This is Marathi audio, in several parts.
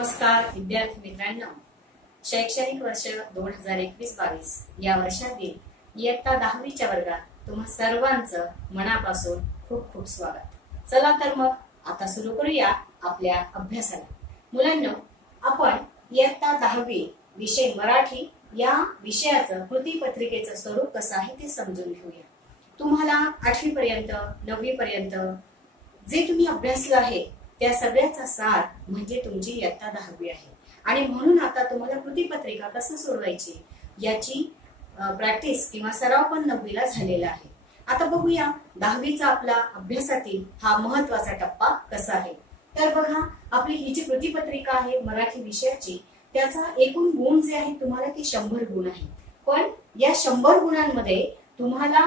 नमस्कार विद्यार्थी मित्रांनो, शैक्षणिक वर्ष 2021-22 या वर्षातील इयत्ता 10वीच्या वर्गात तुम्हा सर्वांचं मनापासून खूप खूप स्वागत। चला तर मग आता सुरू करूया आपल्या अभ्यासाला। मुलांनो, आपण इयत्ता 10वी विषय मराठी या विषयाचं कृतीपत्रिकेचं स्वरूप कसं आहे ते समजून घेऊया। तुम्हाला 8वी पर्यंत 9वी पर्यंत जे तुम्ही अभ्यासलं आहे त्या सगळ्याचा सार म्हणजे तुमची इयत्ता 10वी आहे आणि म्हणून आता तुम्हाला कृतीपत्रिका कसं सोडवायची याची प्रॅक्टिस किंवा सराव पण 9वीला झालेला आहे। आता बघूया 10वीचा आपला अभ्यासातील हा महत्त्वाचा टप्पा कसा आहे। तर बघा, आपली ही जी कृतीपत्रिका आहे मराठी विषयाची त्याचा एकूण गुण जे आहे तुम्हाला की 100 गुण आहे। पण या 100 गुणांमध्ये तुम्हाला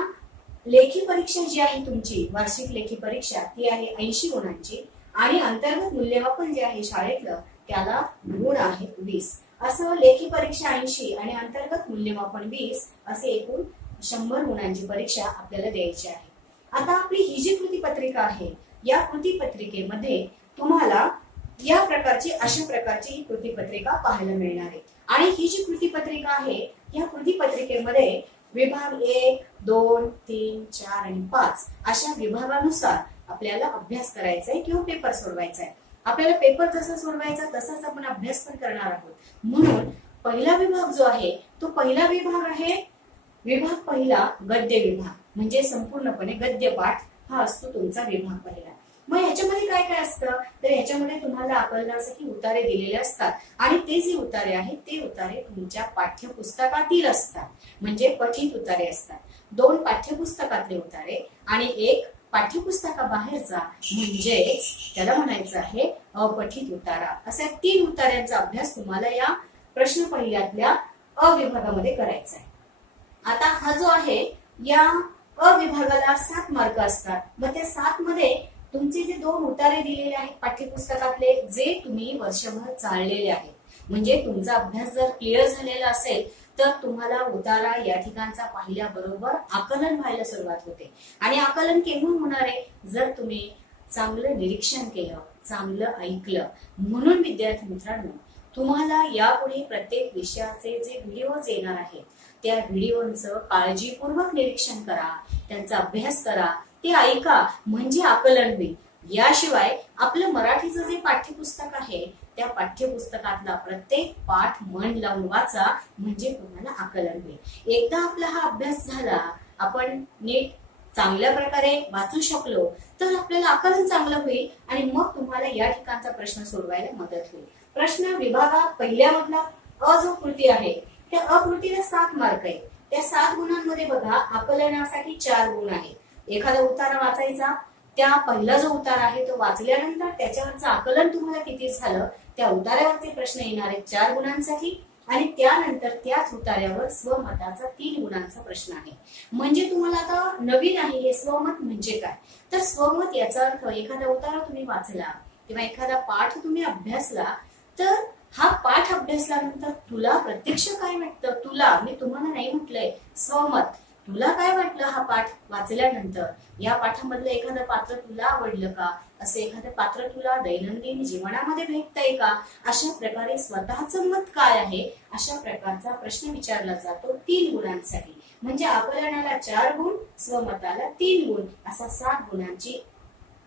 लेखी परीक्षा जी आहे तुमची वार्षिक लेखी परीक्षा ती आहे 80 गुणांची आणि अंतर्गत मूल्यमापन जे आहे शाळेतलं त्याला गुण आहेत 20। असं लेखी परीक्षा 80 आणि अंतर्गत मूल्यमापन 20 असे एकूण 100 गुणांची परीक्षा आपल्याला द्यायची आहे। आता आपली ही जी कृतीपत्रिका आहे या कृतीपत्रिकेमध्ये तुम्हाला या प्रकारची अशा प्रकारची ही कृतीपत्रिका पाहायला मिळणार आहे आणि ही जी कृतीपत्रिका आहे या कृतीपत्रिकेमध्ये विभाग 1, 2, 3, 4 आणि 5 अशा विभागानुसार आपल्याला अभ्यास करायचा आहे किंवा पेपर सोडवायचा आहे। आपल्याला पेपर जसा सोडवायचा तसाच आपण अभ्यास पण करणार आहोत। म्हणून पहिला विभाग जो आहे तो पहिला विभाग आहे विभाग पहिला गद्य विभाग, म्हणजे संपूर्णपणे गद्य पाठ हा असतो तुमचा विभाग पहिला। मग ह्याच्यामध्ये काय काय असतं तर ह्याच्यामध्ये तुम्हाला आकलनासाठी उतारे दिलेले असतात आणि ते जे उतारे आहेत ते उतारे तुमच्या पाठ्यपुस्तकातील असतात, म्हणजे पठित उतारे असतात। 2 पाठ्यपुस्तकातले उतारे आणि 1 पाठ्यपुस्तकाबाहेरचा म्हणजेच त्याला म्हणायचं आहे अपठित उतारा। अशा 3 उतार्यांचा अभ्यास तुम्हाला या प्रश्न पहिल्यातल्या अ विभागामध्ये करायचा आहे। आता हा जो आहे या अ विभागाला 7 मार्क असतात। मग त्या 7 मध्ये तुमचे जे 2 उतारे दिलेले आहेत पाठ्यपुस्तकातले जे तुम्ही वर्षभर चाललेले आहेत, म्हणजे तुमचा अभ्यास जर क्लिअर झालेला असेल तर तुम्हाला उतारा या ठिकाणचा पाहिल्याबरोबर आकलन व्हायला सुरुवात होते। आणि आकलन केव्हा होणार आहे जर तुम्ही चांगलं निरीक्षण केलं, चांगलं ऐकलं। म्हणून विद्यार्थी मित्रांनो, तुम्हाला यापुढे प्रत्येक विषयाचे जे व्हिडिओज येणार आहेत त्या व्हिडिओंचं काळजीपूर्वक निरीक्षण करा, त्यांचा अभ्यास करा, ते ऐका, म्हणजे आकलन होईल। याशिवाय आपलं मराठीचं जे पाठ्यपुस्तक आहे त्या पाठ्यपुस्तकातला प्रत्येक पाठ मन लावून वाचा, म्हणजे तुम्हाला आकलन होईल। एकदा आपला हा अभ्यास झाला, आपण नीट चांगल्या प्रकारे वाचू शकलो तर आपल्याला आकलन चांगलं होईल आणि मग तुम्हाला या ठिकाणचा प्रश्न सोडवायला मदत होईल। प्रश्न विभागा पहिल्यामधला अ जो कृती आहे त्या अकृतीला 7 मार्क आहे। त्या 7 गुणांमध्ये बघा आकलनासाठी 4 गुण आहेत। एखादा उतारा वाचायचा, त्या पहिला जो उतारा आहे तो वाचल्यानंतर त्याच्यावरचं आकलन तुम्हाला किती झालं त्या उतार्यावरचे प्रश्न येणार आहेत 4 गुणांसाठी आणि त्यानंतर त्याच उतार्यावर स्वमताचा 3 गुणांचा प्रश्न आहे। म्हणजे तुम्हाला आता नवीन आहे हे स्वमत म्हणजे काय। तर स्वमत याचा अर्थ एखादा उतारा तुम्ही वाचला किंवा एखादा पाठ तुम्ही अभ्यासला तर हा पाठ अभ्यासल्यानंतर तुला प्रत्यक्ष काय वाटतं, तुला मी तुम्हाला नाही म्हटलंय स्वमत, तुला काय वाटलं हा पाठ वाचल्यानंतर, या पाठामधलं एखादं पात्र तुला आवडलं का, असे एखादं पात्र तुला दैनंदिन जीवनामध्ये भेटतंय का, अशा प्रकारे स्वतःचं मत काय आहे अशा प्रकारचा प्रश्न विचारला जातो 3 गुणांसाठी। म्हणजे आकलनाला 4 गुण, स्वमताला 3 गुण, असा 7 गुणांची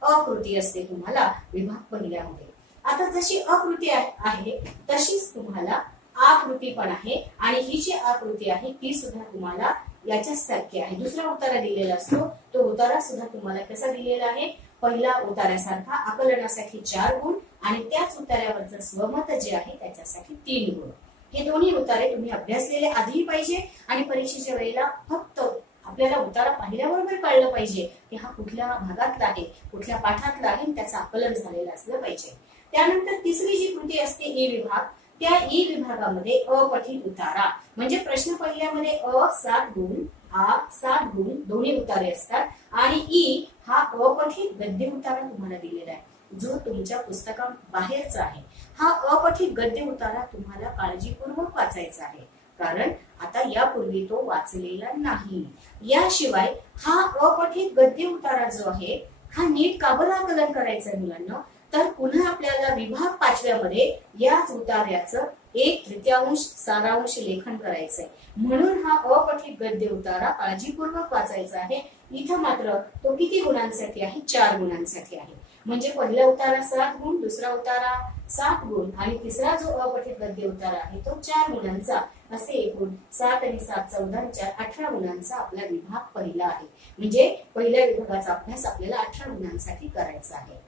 अकृती असते तुम्हाला विभाग पहिल्यामध्ये। आता जशी अकृती आहे तशीच तुम्हाला आकृती पण आहे आणि ही जी आकृती आहे ती सुद्धा तुम्हाला याच्याच सारखी आहे। दुसरा उतारा दिलेला असतो, तो उतारा सुद्धा तुम्हाला कसा दिलेला आहे, पहिला उतार्यासारखा आकलनासाठी 4 गुण आणि त्याच उतार्यावरचं स्वमत जे आहे त्याच्यासाठी 3 गुण। हे दोन्ही उतारे तुम्ही अभ्यासलेले आधी पाहिजे आणि परीक्षेच्या वेळेला फक्त आपल्याला उतारा पाहिल्याबरोबर कळलं पाहिजे की हा कुठल्या भागातला आहे, कुठल्या पाठातला आहे, त्याचं आकलन झालेलं असलं पाहिजे। त्यानंतर तिसरी जी कृती असते ई विभाग, त्या ई विभागामध्ये अपठित उतारा, म्हणजे प्रश्न पहिल्यामध्ये अ 7 गुण, आ 7 गुण दोन्ही उतारे असतात आणि ई हा अपठित गद्य उतारा तुम्हाला दिलेला आहे जो तुमच्या पुस्तका बाहेरचा आहे। हा अपठित गद्य उतारा तुम्हाला काळजीपूर्वक वाचायचा आहे, कारण आता यापूर्वी तो वाचलेला नाही। याशिवाय हा अपठित गद्य उतारा जो आहे हा नीट का बरं आकलन करायचा मुलांना, तर पुन्हा आपल्याला विभाग 5व्यामध्ये याच उतार्याचं 1/3 सारांश लेखन करायचंय. म्हणून हा अपठित गद्य उतारा काळजीपूर्वक वाचायचा आहे. इथं मात्र तो किती गुणांसाठी आहे? 4 गुणांसाठी आहे. म्हणजे पहिला उतारा 7 गुण, दुसरा उतारा 7 गुण आणि तिसरा जो अपठित गद्य उतारा आहे तो 4 गुणांचा. असे एकूण 7 आणि 7 14 4 18 गुणांचा आपला विभाग पहिला आहे. म्हणजे पहिल्या विभागाचा अभ्यास आपल्याला 18 गुणांसाठी करायचा आहे.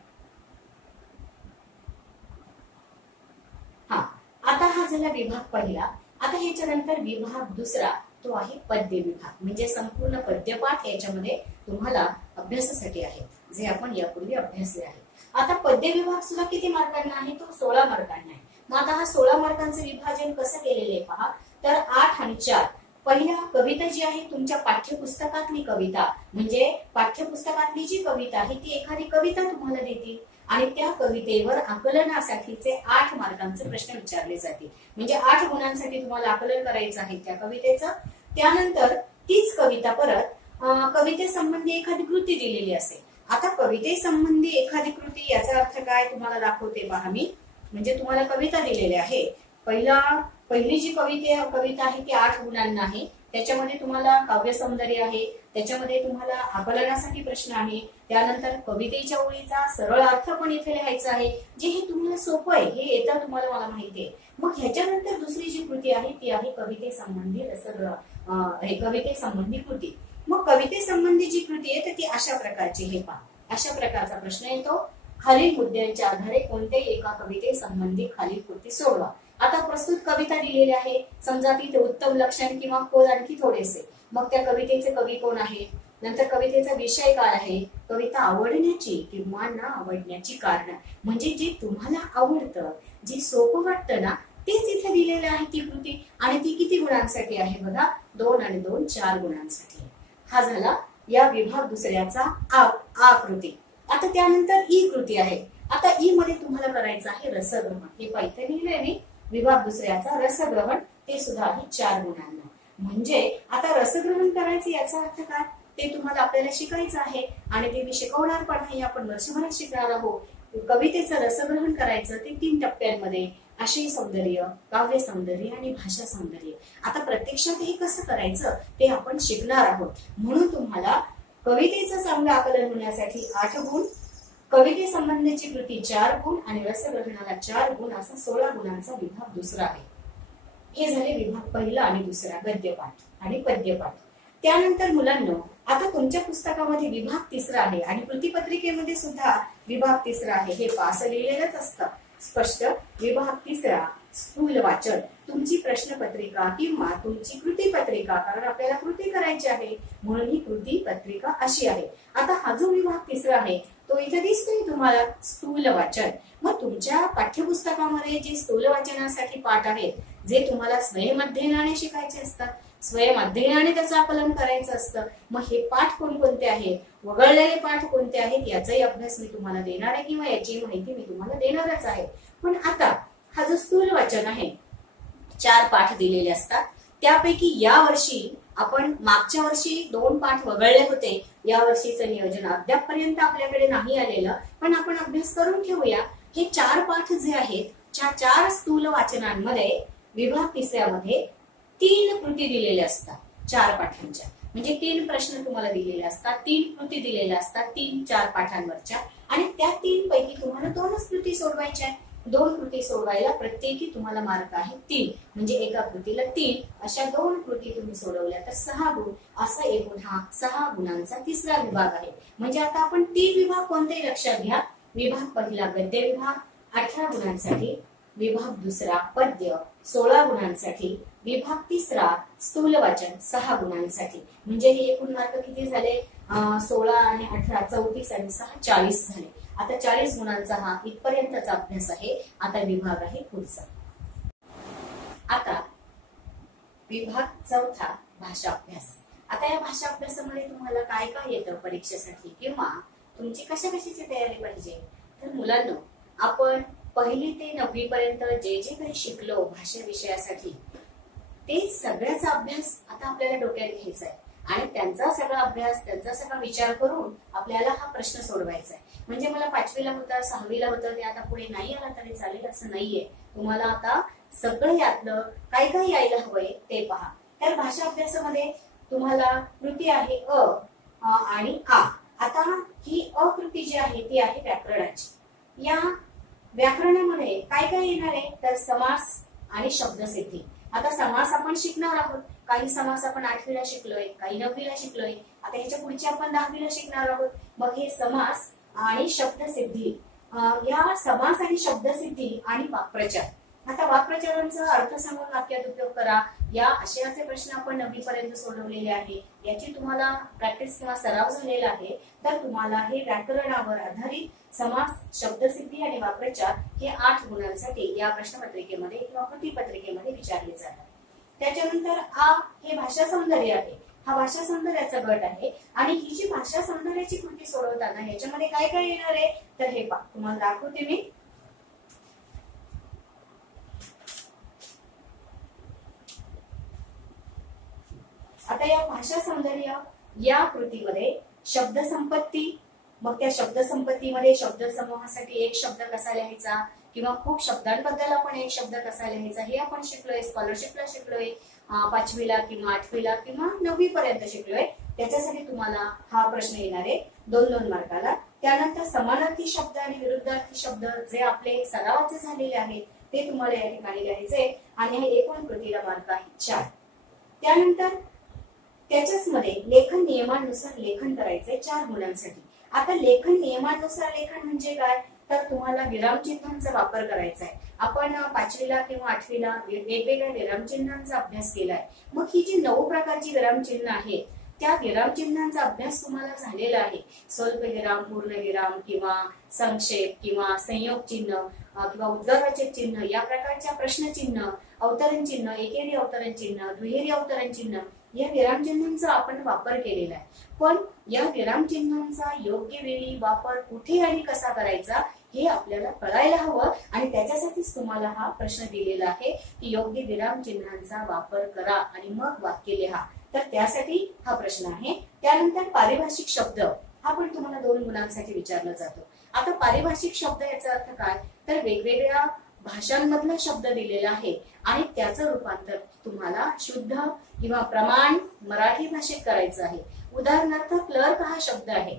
आता हा झाला विभाग पहिला. आता ह्याच्यानंतर विभाग दुसरा तो आहे पद्य विभाग. म्हणजे संपूर्ण पद्यपाठ याच्यामध्ये तुम्हाला अभ्यासासाठी आहे, जे आपण यापूर्वी अभ्यासले आहे. आता पद्य विभाग सुद्धा किती मार्कांना आहे? तो 16 मार्कांना आहे. मग आता हा 16 मार्कांचं विभाजन कसं केलेलं आहे पहा. तर 8 आणि 4 पहिल्या कविता जी आहे तुमच्या पाठ्यपुस्तकातली कविता, म्हणजे पाठ्यपुस्तकातली जी कविता आहे ती एखादी कविता तुम्हाला देतील आणि त्या कवितेवर आकलनासाठीचे 8 मार्कांचे प्रश्न विचारले जातील. म्हणजे 8 गुणांसाठी तुम्हाला आकलन करायचं आहे त्या कवितेचं. त्यानंतर तीच कविता परत कवितेसंबंधी एखादी कृती दिलेली असेल. आता कवितेसंबंधी एखादी कृती याचा अर्थ काय तुम्हाला दाखवते पहा मी. म्हणजे तुम्हाला कविता दिलेली आहे. पहिली जी कविता आहे ती 8 गुणांना आहे. त्याच्यामध्ये तुम्हाला काव्य सौंदर्य आहे, त्याच्यामध्ये तुम्हाला आकलनासाठी प्रश्न आहे, त्यानंतर कवितेच्या ओळीचा सरळ अर्थ पण इथे लिहायचा आहे, जे हे तुम्हाला सोपं आहे, हे येतं तुम्हाला, मला माहिती आहे. मग ह्याच्यानंतर दुसरी जी कृती आहे ती आहे कवितेसंबंधी कवितेसंबंधी कृती. मग कवितेसंबंधी जी कृती आहे तर ती अशा प्रकारची हे पहा. अशा प्रकारचा प्रश्न येतो. खालील मुद्द्यांच्या आधारे कोणत्याही एका कवितेसंबंधी खालील कृती सोडवा. आता प्रस्तुत कविता दिलेली आहे. समजा तिथे उत्तम लक्षण किंवा खोल आणखी थोडेसे. मग त्या कवितेचे कवी कोण आहे, नंतर कवितेचा विषय काय आहे, कविता आवडण्याची किंवा न आवडण्याची कारण, म्हणजे जे तुम्हाला आवडतं, जे सोपं वाटतं ना तेच इथे दिलेलं आहे ती कृती. आणि ती किती गुणांसाठी आहे बघा, 2 आणि 2 4 गुणांसाठी. हा झाला या विभाग दुसऱ्याचा आ कृती. आता त्यानंतर ई कृती आहे. आता ई मध्ये तुम्हाला करायचं आहे रसग्रहण. हे पाहिजे लिहिलंय मी. विभाग दुसऱ्याचा रसग्रहण ते सुद्धा आहे 4 गुणांना. म्हणजे आता रसग्रहण करायचं याचा अर्थ काय ते तुम्हाला आपल्याला शिकायचं आहे आणि ते मी शिकवणार पण आहे. आपण वर्षभरात शिकणार आहोत. कवितेचं रसग्रहण करायचं ते 3 टप्प्यांमध्ये, आशय सौंदर्य, काव्य सौंदर्य आणि भाषा सौंदर्य. आता प्रत्यक्षात हे कसं करायचं ते आपण शिकणार आहोत. म्हणून तुम्हाला कवितेचं चांगलं आकलन होण्यासाठी 8 गुण, कवितेसंबंधीची कृती 4 गुण आणि रसग्रहणाला 4 गुण असा 16 गुणांचा विभाग दुसरा आहे. हे झाले विभाग पहिला आणि दुसरा, गद्यपाठ आणि पद्यपाठ. त्यानंतर मुलांनो आता तुमच्या पुस्तकामध्ये विभाग तिसरा आहे आणि कृतीपत्रिकेमध्ये सुद्धा विभाग तिसरा आहे. हे पास लिहिलेलंच असतं स्पष्ट. विभाग तिसरा स्थूल वाचन. तुमची प्रश्नपत्रिका किंवा तुमची कृती पत्रिका, कारण आपल्याला कृती करायची आहे म्हणून ही कृती पत्रिका अशी आहे. आता हा जो विभाग तिसरा आहे तो इथे दिसतोय तुम्हाला, स्थूल वाचन. मग तुमच्या पाठ्यपुस्तकामध्ये जे स्थूल वाचनासाठी पाठ आहेत, जे तुम्हाला स्वयंअध्ययनाने शिकायचे असतात, स्वयंअध्ययनाने त्याचं आकलन करायचं असतं. मग हे पाठ कोणकोणते आहेत, वगळलेले पाठ कोणते आहेत याचाही अभ्यास मी तुम्हाला देणार आहे किंवा याची माहिती मी तुम्हाला देणारच आहे. पण आता हा जो स्थूल वाचन आहे 4 पाठ दिलेले असतात. त्यापैकी या वर्षी आपण मागच्या वर्षी 2 पाठ वगळले होते. या वर्षीचं नियोजन अद्यापपर्यंत आपल्याकडे नाही आलेलं, पण आपण अभ्यास करून ठेवूया. हे 4 पाठ जे आहेत, 4 स्थूल वाचनांमध्ये विभाग तिसऱ्यामध्ये 3 कृती दिलेल्या असतात 4 पाठांच्या. म्हणजे 3 प्रश्न तुम्हाला दिलेले असतात, 3 कृती दिलेल्या असतात 3-4 पाठांवरच्या. आणि त्या 3 पैकी तुम्हाला 2च कृती सोडवायच्या. 2 कृती सोडवायला प्रत्येकी तुम्हाला मार्क आहे 3. म्हणजे एका कृतीला 3. अशा 2 कृती तुम्ही सोडवल्या तर 6 गुण. असा एकूण हा 6 गुणांचा तिसरा विभाग आहे. म्हणजे आता आपण 3 विभाग कोणते लक्षात घ्या. विभाग पहिला गद्य विभाग 18 गुणांसाठी, विभाग दुसरा पद्य 16 गुणांसाठी, विभाग तिसरा स्थूल वाचन 6 गुणांसाठी. म्हणजे हे एकूण मार्क किती झाले, 16 आणि 18 34 आणि 6 40 झाले. आता 40 गुणांचा हा इथपर्यंतचा अभ्यास आहे. आता विभाग आहे पुढचा. आता विभाग चौथा भाषा अभ्यास. आता या भाषा अभ्यासामध्ये तुम्हाला काय काय येतं परीक्षेसाठी किंवा तुमची कशाची तयारी पाहिजे. तर मुलांनो आपण 1ली ते 9वी पर्यंत जे जे काही शिकलो भाषा विषयासाठी ते सगळ्याचा अभ्यास आता आपल्याला डोक्यात घ्यायचा आहे आणि त्यांचा सगळा अभ्यास, त्यांचा सगळा विचार करून आपल्याला हा प्रश्न सोडवायचा आहे. म्हणजे मला 5वीला होतं, 6वीला होतं, ते आता पुढे नाही आला तरी चालेल असं नाहीये. तुम्हाला आता सगळं यातलं काय काय यायला हवंय ते पहा. तर भाषा अभ्यासामध्ये तुम्हाला कृती आहे अ आणि आ. आता ही अकृती जी आहे ती आहे व्याकरणाची. या व्याकरणामध्ये काय काय येणार आहे तर समास आणि शब्दसिद्धी. आता समास आपण शिकणार आहोत. काही समास आपण 8वीला शिकलोय, काही 9वीला शिकलोय, आता ह्याच्या पुढचे आपण 10वीला शिकणार आहोत. मग हे समास आणि शब्दसिद्धी, या समास आणि शब्दसिद्धी आणि वाक्प्रचार. आता वाक्प्रचारांचा अर्थ सांगून वाक्यात उपयोग करा, या असे प्रश्न आपण 9वी पर्यंत सोडवलेले आहे. याची तुम्हाला प्रॅक्टिस किंवा सराव झालेला आहे. तर तुम्हाला हे व्याकरणावर आधारित समास, शब्दसिद्धी आणि वाक्प्रचार हे 8 गुणांसाठी या प्रश्नपत्रिकेमध्ये किंवा कृतीपत्रिकेमध्ये विचारले जातात. त्याच्यानंतर आ हे भाषा सौंदर्य आहे. हा भाषा सौंदर्याचा गट आहे आणि ही जी भाषा सौंदर्याची कृती सोडवताना याच्यामध्ये काय काय येणार आहे तर हे पहा, तुम्हाला दाखवते मी. आता या भाषा सौंदर्य या कृतीमध्ये शब्द संपत्ती, मग त्या शब्द संपत्तीमध्ये शब्द समूहासाठी एक शब्द कसा लिहायचा किंवा खूप शब्दांबद्दल आपण एक शब्द कसा लिहायचा हे आपण शिकलोय. स्कॉलरशिपला शिकलोय, 5वीला किंवा 8वीला किंवा 9वी पर्यंत शिकलोय. त्याच्यासाठी तुम्हाला हा प्रश्न येणार आहे 2-2 मार्काला. त्यानंतर समानार्थी शब्द आणि विरुद्धार्थी शब्द जे आपले सरावाचे झालेले आहेत ते तुम्हाला या ठिकाणी लिहायचे आणि हे एकूण कृतीला मार्क आहे 4. त्यानंतर त्याच्याच मध्ये लेखन नियमानुसार लेखन करायचंय 4 गुणांसाठी. आता लेखन नियमानुसार लेखन म्हणजे काय तर तुम्हाला विरामचिन्हांचा वापर करायचा आहे. आपण 5वीला किंवा 8वीला वेगवेगळ्या विरामचिन्हांचा अभ्यास केलाय. मग ही जी 9 प्रकारची विरामचिन्ह आहेत त्या विरामचिन्हांचा अभ्यास तुम्हाला झालेला आहे. स्वल्पविराम, पूर्णविराम किंवा संक्षेप किंवा संयोग चिन्ह किंवा उद्गारवाचक चिन्ह या प्रकारच्या प्रश्नचिन्ह, अवतरण चिन्ह, एकेरी अवतरण चिन्ह, दुहेरी अवतरण चिन्ह या विरामचिन्हांचा आपण वापर केलेला आहे. पण या विरामचिन्हांचा योग्य वेळी वापर कुठे आणि कसा करायचा हे आपल्याला कळायला हवं आणि त्याच्यासाठीच तुम्हाला हा प्रश्न दिलेला आहे की योग्य विरामचिन्हांचा वापर करा आणि मग वाक्य लिहा. तर त्यासाठी हा प्रश्न आहे. त्यानंतर पारिभाषिक शब्द हा पण तुम्हाला 2 गुणांसाठी विचारला जातो. आता पारिभाषिक शब्द याचा अर्थ काय तर वेगवेगळ्या भाषांमधला शब्द दिलेला आहे आणि त्याचं रूपांतर तुम्हाला शुद्ध किंवा प्रमाण मराठी भाषेत करायचं आहे. उदाहरणार्थ क्लर्क हा शब्द आहे,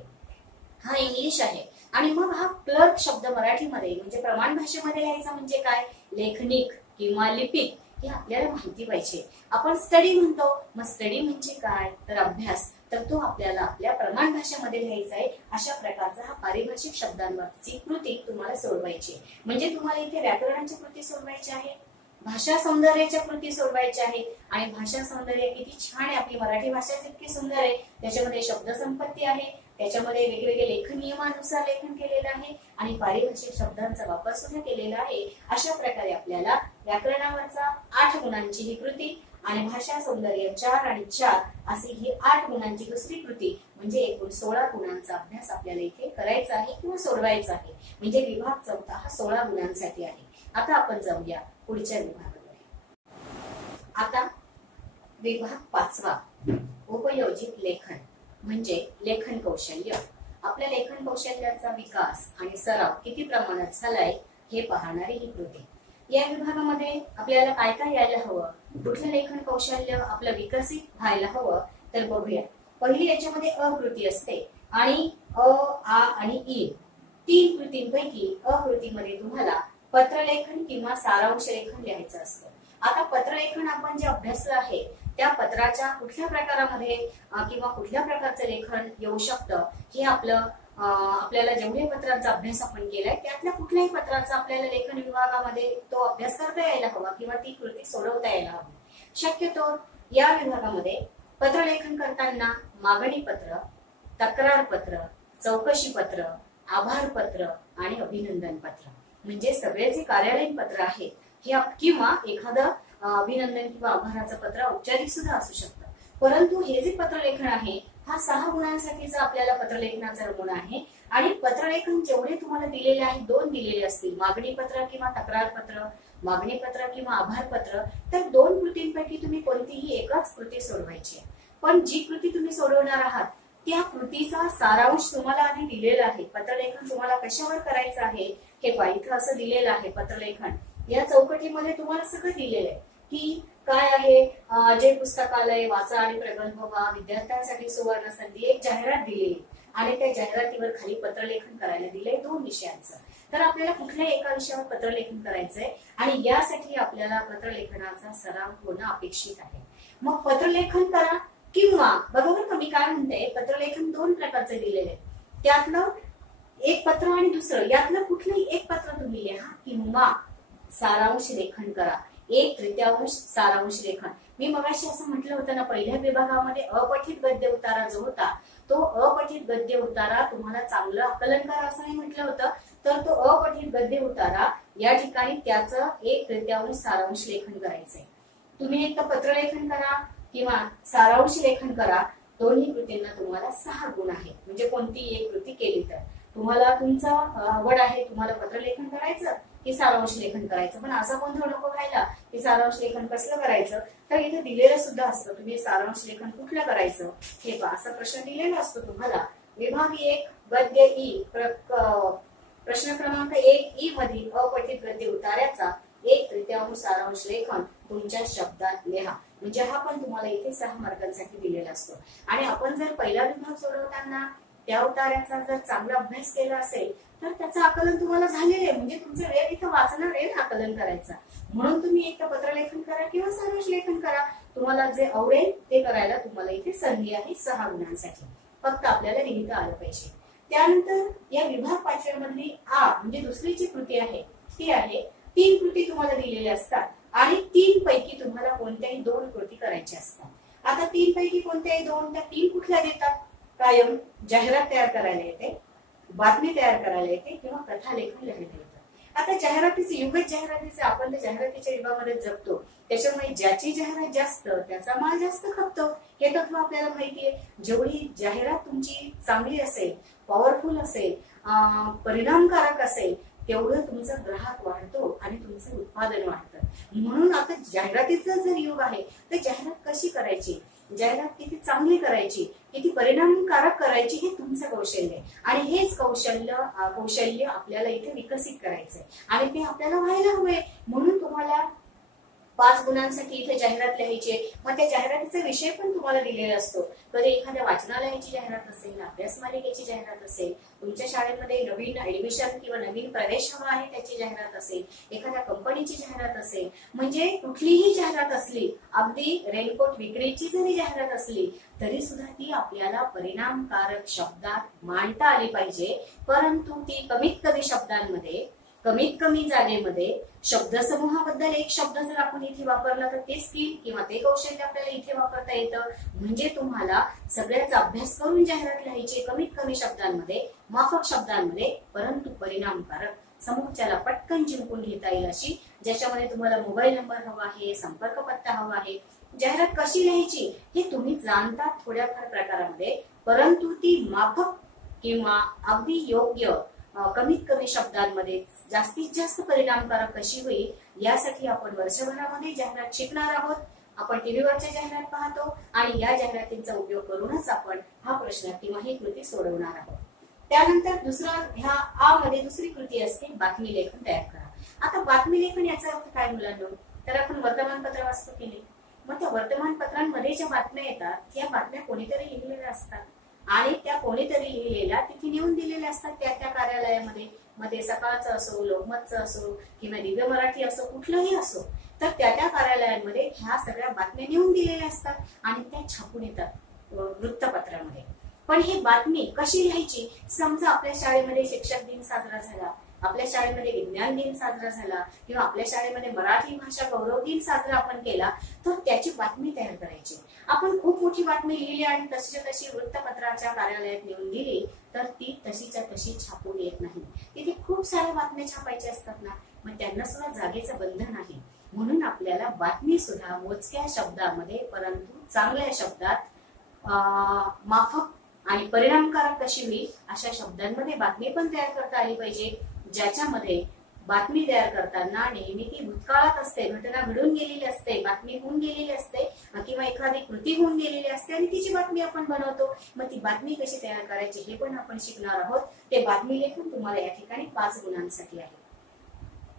हा इंग्लिश आहे आणि मग हा क्लर्क शब्द मराठीमध्ये म्हणजे प्रमाण भाषेमध्ये लिहायचा म्हणजे काय लेखनिक किंवा लिपिक हे आपल्याला माहिती पाहिजे. आपण स्टडी म्हणतो, मग स्टडी म्हणजे काय तर अभ्यास, तर तो आपल्याला आपल्या प्रमाण भाषेमध्ये लिहायचा आहे. अशा प्रकारचा हा पारिभाषिक शब्दांवरची कृती तुम्हाला सोडवायची. म्हणजे तुम्हाला इथे व्याकरणाची कृती सोडवायची आहे, भाषा सौंदर्याच्या कृती सोडवायच्या आहेत आणि भाषा सौंदर्य किती छान आहे, आपली मराठी भाषा इतकी सुंदर आहे. त्याच्यामध्ये शब्द संपत्ती आहे, त्याच्यामध्ये वेगवेगळे लेखन नियमानुसार लेखन केलेलं आहे आणि पारिभाषिक शब्दांचा वापर सुद्धा केलेला आहे. अशा प्रकारे आपल्याला व्याकरणावरचा 8 गुणांची ही कृती आणि भाषा सौंदर्य 4 आणि 4 अशी ही 8 गुणांची दुसरी कृती म्हणजे एकूण 16 गुणांचा अभ्यास आपल्याला इथे करायचा आहे किंवा सोडवायचा आहे. म्हणजे विभाग 4 हा 16 गुणांसाठी आहे. आता आपण जाऊया पुढच्या विभागाकडे. आता विभाग 5वा उपयोजित लेखन म्हणजे लेखन कौशल्य. आपल्या लेखन कौशल्याचा विकास आणि सराव किती प्रमाणात झालाय हे पाहणारी ही कृती. या विभागामध्ये आपल्याला काय काय यायला हवं, कुठलं लेखन कौशल्य आपलं विकसित व्हायला हवं तर बघूया. पहिली याच्यामध्ये अकृती असते आणि अ, आ आणि ई 3 कृतींपैकी अकृतीमध्ये तुम्हाला पत्रलेखन किंवा सारांश लेखन लिहायचं असतं. आता पत्रलेखन आपण जे अभ्यासलं आहे त्या पत्राच्या कुठल्या प्रकारामध्ये किंवा कुठल्या प्रकारचं लेखन येऊ शकतं हे आपल्याला जेवढे पत्रांचा अभ्यास आपण केलाय त्यातल्या कुठल्याही पत्राचा आपल्याला लेखन विभागामध्ये तो अभ्यास करता यायला हवा किंवा ती कृती सोडवता यायला हवी. शक्यतो या विभागामध्ये पत्रलेखन करताना मागणी पत्र, तक्रार पत्र, चौकशी पत्र, आभार पत्र आणि अभिनंदन पत्र म्हणजे सगळे जे कार्यालयीन पत्र आहेत हे किंवा एखादं अभिनंदन किंवा आभाराचं पत्र औपचारिक सुद्धा असू शकतं. परंतु हे जे पत्रलेखन आहे हा 6 गुणांसाठीचा आपल्याला पत्रलेखनाचा नमुना आहे आणि पत्रलेखन जेवढे तुम्हाला दिलेले आहे 2 दिलेले असतील मागणी पत्र किंवा तक्रार पत्र, मागणी पत्र किंवा आभार पत्र, तर 2 कृतींपैकी तुम्ही कोणतीही एकच कृती सोडवायची. पण जी कृती तुम्ही सोडवणार आहात त्या कृतीचा सारांश तुम्हाला आधी दिलेला आहे. पत्रलेखन तुम्हाला कशावर करायचं आहे हे पहा, इथं असं दिलेलं आहे. पत्रलेखन या चौकटीमध्ये तुम्हाला सगळं दिलेलं आहे की काय आहे. जे पुस्तकालय वाचा आणि प्रगल्भ व्हा, विद्यार्थ्यांसाठी सुवर्ण संधी, एक जाहिरात दिली आणि त्या जाहिरातीवर खाली पत्रलेखन करायला दिले 2 विषयांचं. तर आपल्याला कुठल्याही एका विषयावर पत्रलेखन करायचंय आणि यासाठी आपल्याला पत्रलेखनाचा सराव होणं अपेक्षित आहे. मग पत्रलेखन करा किंवा बरोबर का, मी काय म्हणते, पत्रलेखन 2 प्रकारचे दिलेले, त्यातलं एक पत्र आणि दुसरं, यातलं कुठलंही एक पत्र तुम्ही लिहा किंवा सारांश लेखन करा. 1/3 सारांश लेखन. मी मगाशी असं म्हटलं होतं ना, पहिल्या विभागामध्ये अपठित गद्य उतारा जो होता, तो अपठित गद्य उतारा तुम्हाला चांगलं आकलन करा असं मी म्हटलं होतं. तर तो अपठित गद्य उतारा या ठिकाणी त्याचं 1/3 सारांश लेखन करायचंय. तुम्ही एक तर पत्रलेखन करा किंवा सारांश लेखन करा. दोन्ही कृतींना तुम्हाला 6 गुण आहेत. म्हणजे कोणती एक कृती केली तर तुम्हाला तुमचं आवड आहे, तुम्हाला पत्रलेखन करायचं की सारांश लेखन करायचं. पण असा गोंधळ नको व्हायला की सारांश लेखन कसलं करायचं. तर इथे दिलेलं सुद्धा असतं, तुम्ही सारांश लेखन कुठलं करायचं हे पहा. असा प्रश्न दिलेला असतो तुम्हाला. विभाग 1 गद्य ई, प्रश्न क्रमांक 1 ई मधील अपठित गद्य उतार्याचा 1/3 सारांश लेखन तुमच्या शब्दात लिहा. म्हणजे हा पण तुम्हाला इथे 6 मार्कांसाठी दिलेला असतो. आणि आपण जर पहिला विभाग सोडवताना त्या उतार्याचा जर चांगला अभ्यास केला असेल तर त्याचं आकलन तुम्हाला झालेलं आहे. म्हणजे तुमचं वेळ इथं वाचणार आहे आकलन करायचा. म्हणून तुम्ही एक तर पत्रलेखन करा किंवा सारांश लेखन करा. तुम्हाला जे आवडेल ते करायला तुम्हाला इथे संधी आहे 6 गुणांसाठी. फक्त आपल्याला लिहिता आलं पाहिजे. त्यानंतर या विभाग 5 मधली आ म्हणजे दुसरी जी कृती आहे ती आहे, 3 कृती तुम्हाला दिलेल्या असतात आणि 3 पैकी तुम्हाला कोणत्याही 2 कृती करायच्या असतात. आता 3 पैकी कोणत्याही 2, त्या 3 कुठल्या देतात. कायम जाहिरात तयार करायला येते, बातमी तयार करायला येते किंवा कथा लेखन लिहायला येतं. आता जाहिरातीचे युगच जाहिरातीचे, आपण तर जाहिरातीच्या युगामध्ये जगतो. त्याच्यामुळे ज्याची जाहिरात जास्त त्याचा माल जास्त खपतो. हे तत्व आपल्याला माहितीये. जेवढी जाहिरात तुमची चांगली असेल, पॉवरफुल असेल, परिणामकारक असेल, तेवढं तुमचा ग्राहक वाढतो आणि तुमचं उत्पादन वाढतं. म्हणून आता जाहिरातीचं जर युग आहे तर जाहिरात कशी करायची, जाहिरात किती चांगली करायची, किती परिणामकारक करायची, हे तुमचं कौशल्य आहे. आणि हेच कौशल्य आपल्याला इथे विकसित करायचंय आणि ते आपल्याला व्हायला हवंय. म्हणून तुम्हाला 5 गुणांसाठी इथे जाहिरात लिहायची. मग त्या जाहिरातीचा विषय पण तुम्हाला दिलेला असतो. कधी एखाद्या वाचनालयाची जाहिरात असेल, अभ्यास मालिकेची जाहिरात असेल, तुमच्या शाळेमध्ये नवीन ऍडमिशन किंवा नवीन प्रवेश हवा आहे त्याची जाहिरात असेल, एखाद्या कंपनीची जाहिरात असेल, म्हणजे कुठलीही जाहिरात असली, अगदी रेनकोट विक्रीची जरी जाहिरात असली तरी सुद्धा ती आपल्याला परिणामकारक शब्दात मांडता आली पाहिजे. परंतु ती कमीत कमी शब्दांमध्ये, कमीत कमी जागेमध्ये, शब्दसमूहाबद्दल एक शब्द जर आपण इथे वापरला तर ते स्किल किंवा ते कौशल्य आपल्याला इथे वापरता येतं. म्हणजे तुम्हाला सगळ्याचा अभ्यास करून जाहिरात लिहायची, कमीत कमी शब्दांमध्ये, माफक शब्दांमध्ये, परंतु परिणामकारक, समोरच्याला पटकन जिंकून घेता येईल अशी, ज्याच्यामध्ये तुम्हाला मोबाईल नंबर हवा आहे, संपर्क पत्ता हवा आहे. जाहिरात कशी लिहायची हे तुम्ही जाणता थोड्याफार प्रकारामध्ये, परंतु ती माफक किंवा अगदी योग्य कमीत कमी शब्दांमध्ये जास्तीत जास्त परिणामकारक कशी होईल यासाठी आपण वर्षभरामध्ये जाहिरात शिकणार आहोत. आपण टीव्हीवरच्या जाहिरात पाहतो आणि या जाहिरातींचा उपयोग करूनच आपण हा प्रश्न किंवा ही कृती सोडवणार आहोत. त्यानंतर दुसरा, ह्या आ मध्ये दुसरी कृती असते बातमी लेखन तयार करा. आता बातमी लेखन याचा अर्थ काय मुलांनो, तर आपण वर्तमानपत्र वाचतो की नाही, मग त्या वर्तमानपत्रांमध्ये ज्या बातम्या येतात त्या बातम्या कोणीतरी लिहिलेल्या असतात आणि त्या कोणीतरी लिहिलेल्या तिथे नेऊन दिलेल्या असतात त्या कार्यालयामध्ये. मग ते सकाळचं असो, लोकमतचं असो किंवा दिव्य मराठी असो, कुठलंही असो, तर त्या कार्यालयांमध्ये ह्या सगळ्या बातम्या नेऊन दिलेल्या असतात आणि त्या छापून येतात वृत्तपत्रामध्ये. पण ही बातमी कशी लिहायची, समजा आपल्या शाळेमध्ये शिक्षक दिन साजरा झाला, आपल्या शाळेमध्ये विज्ञान दिन साजरा झाला किंवा आपल्या शाळेमध्ये मराठी भाषा गौरव दिन साजरा आपण केला, तर त्याची बातमी तयार करायची. आपण खूप मोठी बातमी लिहिली आणि तशीच्या तशी वृत्तपत्राच्या कार्यालयात नेऊन दिली तर ती तशीच्या तशी छापून येत नाही. तिथे खूप साऱ्या बातम्या छापायच्या असतात ना, मग त्यांना सुद्धा जागेचं बंधन आहे. म्हणून आपल्याला बातमी सुद्धा मोजक्या शब्दामध्ये परंतु चांगल्या शब्दात, माफक आणि परिणामकारक कशी होईल अशा शब्दांमध्ये बातमी पण तयार करता आली पाहिजे, ज्याच्यामध्ये बातमी तयार करताना नेहमी ती भूतकाळात असते, घटना घडून गेलेली असते, बातमी होऊन गेलेली असते किंवा एखादी कृती होऊन गेलेली असते आणि तिची बातमी आपण बनवतो. मग ती बातमी कशी तयार करायची हे पण आपण शिकणार आहोत. ते बातमी लेखन तुम्हाला या ठिकाणी 5 गुणांसाठी आहे.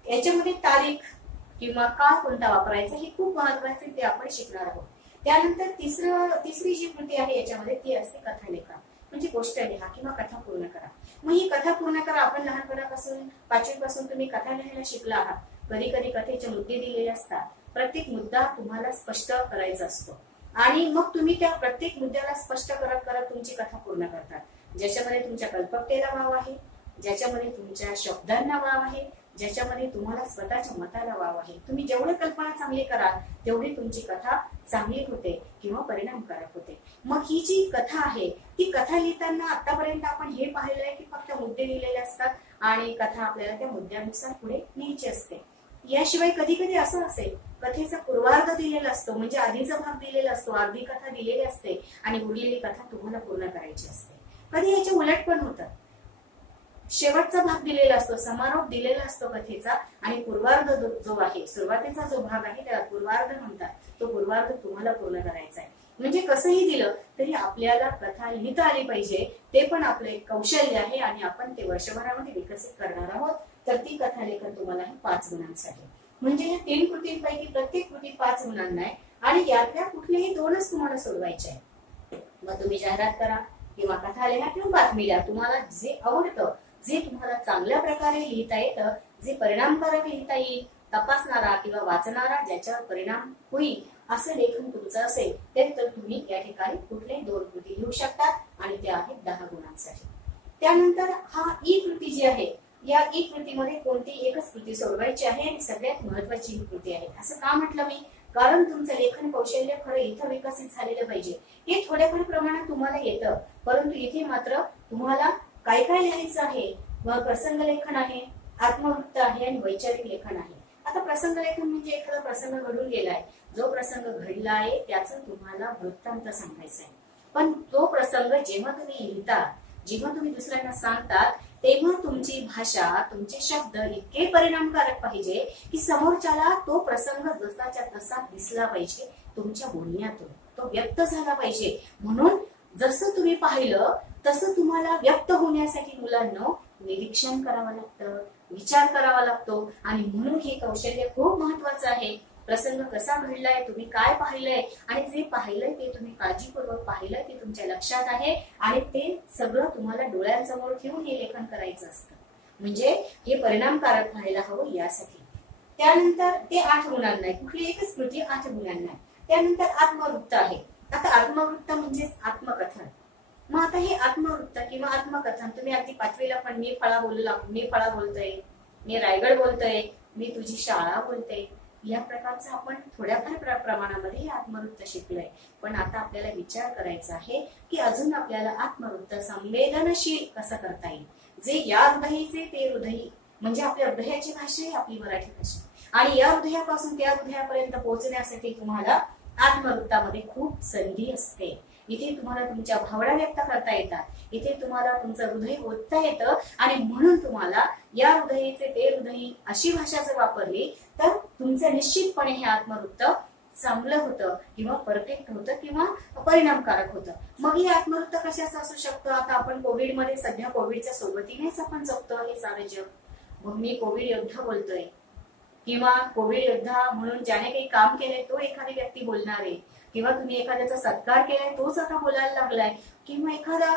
याच्यामध्ये तारीख किंवा काळ कोणता वापरायचा हे खूप महत्वाचे, ते आपण शिकणार आहोत. त्यानंतर तिसरी जी कृती आहे याच्यामध्ये ती असते कथालेखन, म्हणजे गोष्ट लिहा किंवा कथा पूर्ण करा. मग ही कथा पूर्ण करा. आपण लहानपणापासून 5वी पासून तुम्ही कथा लिहायला शिकला आहात. कधी कधी कथेचे मुद्दे दिलेले असतात. प्रत्येक मुद्दा तुम्हाला स्पष्ट करायचा असतो आणि मग तुम्ही त्या प्रत्येक मुद्द्याला स्पष्ट करत करत तुमची कथा पूर्ण करतात, ज्याच्यामध्ये तुमच्या कल्पकतेला वाव आहे, ज्याच्यामध्ये तुमच्या शब्दांना वाव आहे, ज्याच्यामध्ये तुम्हाला स्वतःच्या मताला वाव आहे. तुम्ही जेवढे कल्पना चांगली कराल तेवढी तुमची कथा चांगली होते किंवा परिणामकारक होते. मग ही जी कथा आहे ती कथा लिहिताना आतापर्यंत आपण हे पाहिलंय की फक्त मुद्दे लिहिलेले असतात आणि कथा आपल्याला त्या मुद्द्यानुसार पुढे न्यायची असते. याशिवाय कधी कधी असं असेल, कथेचा पूर्वार्ध दिलेला असतो, म्हणजे आधीचा भाग दिलेला असतो, अर्धी कथा दिलेली असते आणि उरलेली कथा तुम्हाला पूर्ण करायची असते. कधी याच्या उलट पण होतं, शेवटचा भाग दिलेला असतो, समारोप दिलेला असतो कथेचा आणि पूर्वार्ध जो आहे, सुरुवातीचा जो भाग आहे त्याला पूर्वार्ध म्हणतात. तो पूर्वार्ध तुम्हाला पूर्ण करायचा आहे. म्हणजे कसंही दिलं तरी आपल्याला कथा लिहिता आली पाहिजे, ते पण आपलं एक कौशल्य आहे आणि आपण ते वर्षभरामध्ये विकसित करणार आहोत. तर ती कथा लेखन तुम्हाला आहे 5 गुणांसाठी. म्हणजे या 3 कृतींपैकी प्रत्येक कृती 5 गुणांना आहे आणि यातल्या कुठलेही 2च तुम्हाला सोडवायचे आहे. मग तुम्ही जाहिरात करा किंवा कथा लिहा किंवा बातमी लिहा, तुम्हाला जे आवडतं, जे तुम्हाला चांगल्या प्रकारे लिहिता येतं, जे परिणामकारक लिहिता येईल, तपासणारा किंवा वाचणारा ज्याच्यावर परिणाम होईल असं लेखन तुमचं असेल तर तुम्ही या ठिकाणी कुठलेही 2 कृती लिहू शकता आणि त्या आहेत 10 गुणांसाठी. त्यानंतर हा ई कृती जी आहे, या ई कृतीमध्ये कोणती एकच कृती सोडवायची आहे आणि सगळ्यात महत्वाची ही कृती आहे. असं का म्हटलं मी? कारण तुमचं लेखन कौशल्य खरं इथं विकसित झालेलं पाहिजे. हे थोड्याफार प्रमाणात तुम्हाला येतं, परंतु इथे मात्र तुम्हाला काय काय लिहायचं आहे. प्रसंग लेखन आहे, आत्मवृत्त आहे आणि वैचारिक लेखन आहे. आता प्रसंग लेखन म्हणजे एखादा प्रसंग घडून गेलाय, जो प्रसंग घडला आहे त्याचं तुम्हाला वृत्तांत सांगायचं आहे. पण तो प्रसंग जेव्हा तुम्ही लिहिता, जेव्हा तुम्ही दुसऱ्यांना सांगतात, तेव्हा तुमची भाषा, तुमचे शब्द इतके परिणामकारक पाहिजे की समोरच्याला तो प्रसंग जसाच्या तसा दिसला पाहिजे, तुमच्या बोलण्यातून तो व्यक्त झाला पाहिजे. म्हणून जसं तुम्ही पाहिलं तसं तुम्हाला व्यक्त होण्यासाठी मुलांना निरीक्षण करावं लागतं, विचार करावा लागतो आणि म्हणून हे कौशल्य खूप महत्वाचं आहे. प्रसंग कसा घडलाय, तुम्ही काय पाहिलंय आणि जे पाहिलंय ते तुम्ही काळजीपूर्वक पाहिलंय, ते तुमच्या लक्षात आहे आणि ते सगळं तुम्हाला डोळ्यांसमोर ठेवून हे लेखन करायचं असतं. म्हणजे हे परिणामकारक व्हायला हवं यासाठी. त्यानंतर ते 8 गुणांना आहे, कुठली एकच कृती 8 गुणांना आहे. त्यानंतर आत्मवृत्त आहे. आता आत्मवृत्त म्हणजे आत्मकथन. मग आता हे आत्मवृत्त किंवा आत्मकथन तुम्ही अगदी 5वीला पण मी फळा बोलतोय, मी रायगड बोलतोय, मी तुझी शाळा बोलते, या प्रकारचं आपण थोड्याफार प्रमाणामध्ये आत्मवृत्त शिकलोय. पण आता आपल्याला विचार करायचा आहे की अजून आपल्याला आत्मवृत्त संवेदनशील कसं करता येईल, जे या हृदयीचे ते हृदयी, म्हणजे आपल्या हृदयाची भाषा आहे आपली मराठी भाषा आणि या हृदयापासून त्या हृदयापर्यंत पोहोचण्यासाठी तुम्हाला आत्मवृत्तामध्ये खूप संधी असते. इथे तुम्हाला तुमच्या भावना व्यक्त करता येतात, इथे तुम्हाला तुमचं हृदय ओतता येतं आणि म्हणून तुम्हाला या हृदयीचे ते हृदयी अशी भाषा जर वापरली तर तुमचं निश्चितपणे हे आत्मवृत्त चांगलं होतं किंवा परफेक्ट होतं किंवा परिणामकारक होतं. मग हे आत्मवृत्त कशाचं असू शकतं? आता आपण कोविडमध्ये सध्या कोविडच्या सोबतीनेच आपण जगतो हे सारे जग. मग मी कोविड योद्धा बोलतोय किंवा कोविड योद्धा म्हणून ज्याने काही काम केलंय तो एखादी व्यक्ती बोलणार आहे किंवा तुम्ही एखाद्याचा सत्कार केलाय तोच आता बोलायला लागलाय किंवा एखादा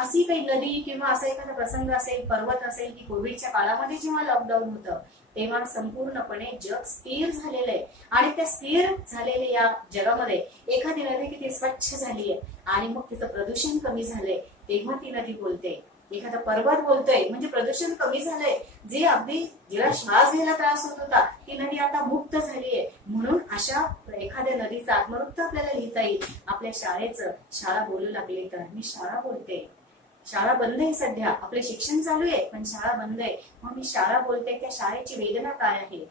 अशी काही नदी किंवा असा एखादा प्रसंग असेल, पर्वत असेल की कोविडच्या काळामध्ये जेव्हा लॉकडाऊन होतं तेव्हा संपूर्णपणे जग स्थिर झालेलं आहे आणि त्या स्थिर झालेल्या या जगामध्ये एखादी नदी किती स्वच्छ झाली आहे आणि मग तिचं प्रदूषण कमी झालंय तेव्हा ती नदी बोलते. एखादा पर्वत बोलतोय म्हणजे प्रदूषण कमी झालंय, जे अगदी जिला श्वास घ्यायला त्रास होत होता ती नदी आता मुक्त झालीय. म्हणून अशा एखाद्या नदीचा आत्मवृत्त आपल्याला लिहिता येईल. आपल्या शाळेचं, शाळा बोलू लागली तर मी शाळा बोलते, शाळा बंद आहे सध्या, आपले शिक्षण चालू आहे पण शाळा बंद आहे, मग मी शाळा बोलते, त्या शाळेची वेदना काय आहे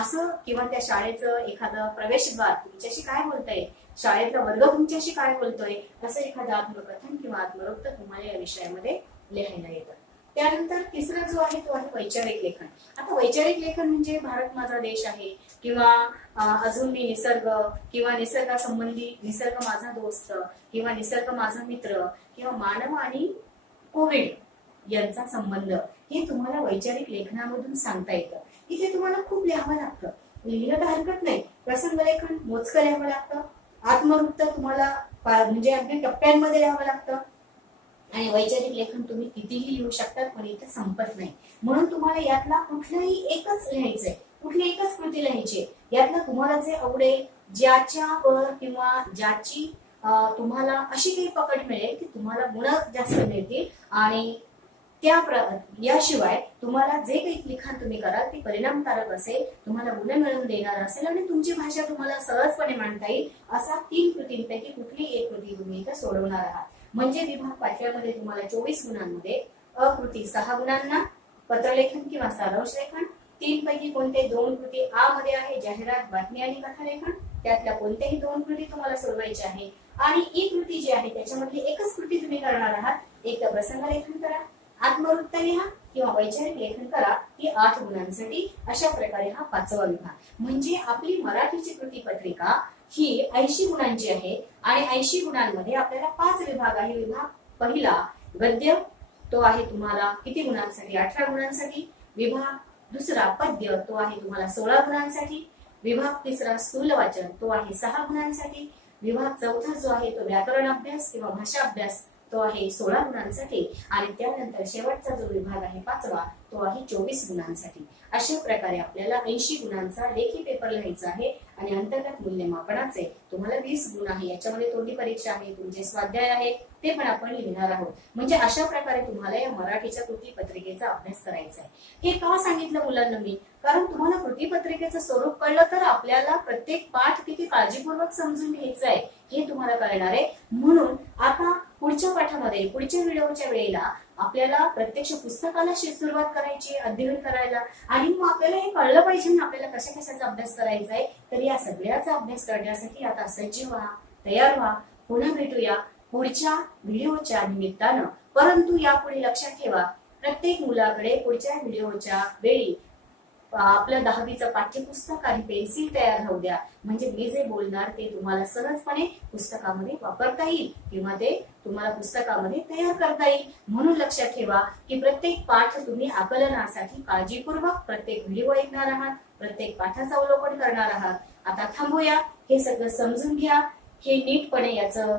असं, किंवा त्या शाळेचं एखादं प्रवेशद्वार तुमच्याशी काय बोलतंय, शाळेतला वर्ग तुमच्याशी काय बोलतोय, असं एखादं आत्मकथन किंवा आत्मवृत्त तुम्हाला या विषयामध्ये लिहायला येतं. त्यानंतर तिसरा जो आहे तो आहे वैचारिक लेखन. आता वैचारिक लेखन म्हणजे भारत माझा देश आहे किंवा अजून मी निसर्ग किंवा निसर्गासंबंधी निसर्ग माझा दोस्त किंवा निसर्ग माझा मित्र किंवा मानव आणि कोविड यांचा संबंध हे तुम्हाला वैचारिक लेखनामधून सांगता येतं. इथे तुम्हाला खूप लिहावं लागतं, लिहिलं तर हरकत नाही. प्रसंग लेखन मोजकं लिहावं लागतं. आत्मवृत्त तुम्हाला म्हणजे अगदी टप्प्यांमध्ये लिहावं लागतं. आणि वैचारिक लेखन तुम्ही कितीही लिहू शकतात, पण इथे संपत नाही. म्हणून तुम्हाला यातला कुठलाही एकच लिहायचंय, कुठली एकच कृती लिहायची. यातलं तुम्हाला जे आवडेल, ज्याच्यावर किंवा ज्याची तुम्हाला अशी काही पकड मिळेल की तुम्हाला गुण जास्त मिळतील आणि याशिवाय तुम्हाला जे काही लिखाण तुम्ही कराल ते परिणामकारक असेल, तुम्हाला गुण मिळवून देणार असेल आणि तुमची भाषा तुम्हाला सहजपणे मांडता येईल, असा 3 कृतींपैकी कुठली एक कृती तुम्ही इथं सोडवणार आहात. म्हणजे विभाग 5व्यामध्ये तुम्हाला 24 गुणांमध्ये अकृती 6 गुणांना, पत्रलेखन किंवा सारांश लेखन 3 पैकी कोणते 2 कृती आ मध्ये आहे, जाहिरात, बातमी आणि कथालेखन, त्यातल्या कोणत्याही 2 कृती तुम्हाला सोडवायच्या आहे. आणि ई कृती जी आहे त्याच्यामधली एकच कृती तुम्ही करणार आहात. एक तर प्रसंग लेखन करा, आत्मवृत्त लिहा किंवा वैचारिक लेखन करा, ती 8 गुणांसाठी. अशा प्रकारे हा 5वा विभाग. म्हणजे आपली मराठीची कृतीपत्रिका ही 80 गुणांची आहे आणि 80 गुणांमध्ये आपल्याला 5 विभाग आहे. विभाग पहिला गद्य, तो आहे तुम्हाला किती गुणांसाठी? 18 गुणांसाठी. विभाग दुसरा पद्य, तो आहे तुम्हाला 16 गुणांसाठी. विभाग तिसरा स्थूल वाचन, तो आहे 6 गुणांसाठी. विभाग चौथा जो आहे तो व्याकरण अभ्यास किंवा भाषा अभ्यास, तो आहे 16 गुणांसाठी. आणि त्यानंतर शेवटचा जो विभाग आहे 5वा, तो आहे 24 गुणांसाठी. अशा प्रकारे आपल्याला 80 गुणांचा लेखी पेपर लिहायचा आहे आणि अंतर्गत मूल्यमापनाचे तुम्हाला 20 गुण आहे. याच्यामध्ये तोंडी परीक्षा आहे, तुमचे स्वाध्याय आहे, ते पण आपण लिहिणार आहोत. म्हणजे अशा प्रकारे तुम्हाला या मराठीच्या कृतीपत्रिकेचा अभ्यास करायचा आहे. हे का सांगितलं मुलांना मी? कारण तुम्हाला कृतीपत्रिकेचं स्वरूप कळलं तर आपल्याला प्रत्येक पाठ किती काळजीपूर्वक समजून घ्यायचं आहे हे तुम्हाला कळणार आहे. म्हणून आता पुढच्या पाठामध्ये, पुढच्या व्हिडिओच्या वेळेला आपल्याला प्रत्यक्ष पुस्तकाला सुरुवात करायची, अध्ययन करायला, आणि मग आपल्याला हे कळलं पाहिजे ना आपल्याला कशा कशाचा अभ्यास करायचा आहे. तर या सगळ्याचा अभ्यास करण्यासाठी आता सज्ज व्हा, तयार व्हा. पुन्हा भेटूया पुढच्या व्हिडिओच्या निमित्तानं. परंतु यापुढे लक्षात ठेवा, प्रत्येक मुलाकडे पुढच्या व्हिडिओच्या वेळी आपलं 10वीचं पाठ्यपुस्तक आणि पेन्सिल तयार राहू द्या. म्हणजे मी जे बोलणार ते तुम्हाला सहजपणे पुस्तकामध्ये वापरता येईल किंवा ते तुम्हाला पुस्तकामध्ये तयार करता येईल. म्हणून लक्षात ठेवा की प्रत्येक पाठ तुम्ही आकलनासाठी काळजीपूर्वक प्रत्येक व्हिडिओ ऐकणार आहात, प्रत्येक पाठाचं अवलोकन करणार आहात. आता थांबूया, हे सगळं समजून घ्या, हे नीटपणे याचं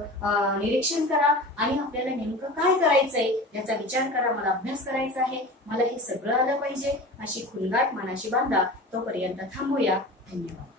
निरीक्षण करा आणि आपल्याला नेमकं काय करायचंय याचा विचार करा. मला अभ्यास करायचा आहे, मला हे सगळं आलं पाहिजे अशी खुणगाठ मनाशी बांधा. तोपर्यंत थांबूया. धन्यवाद.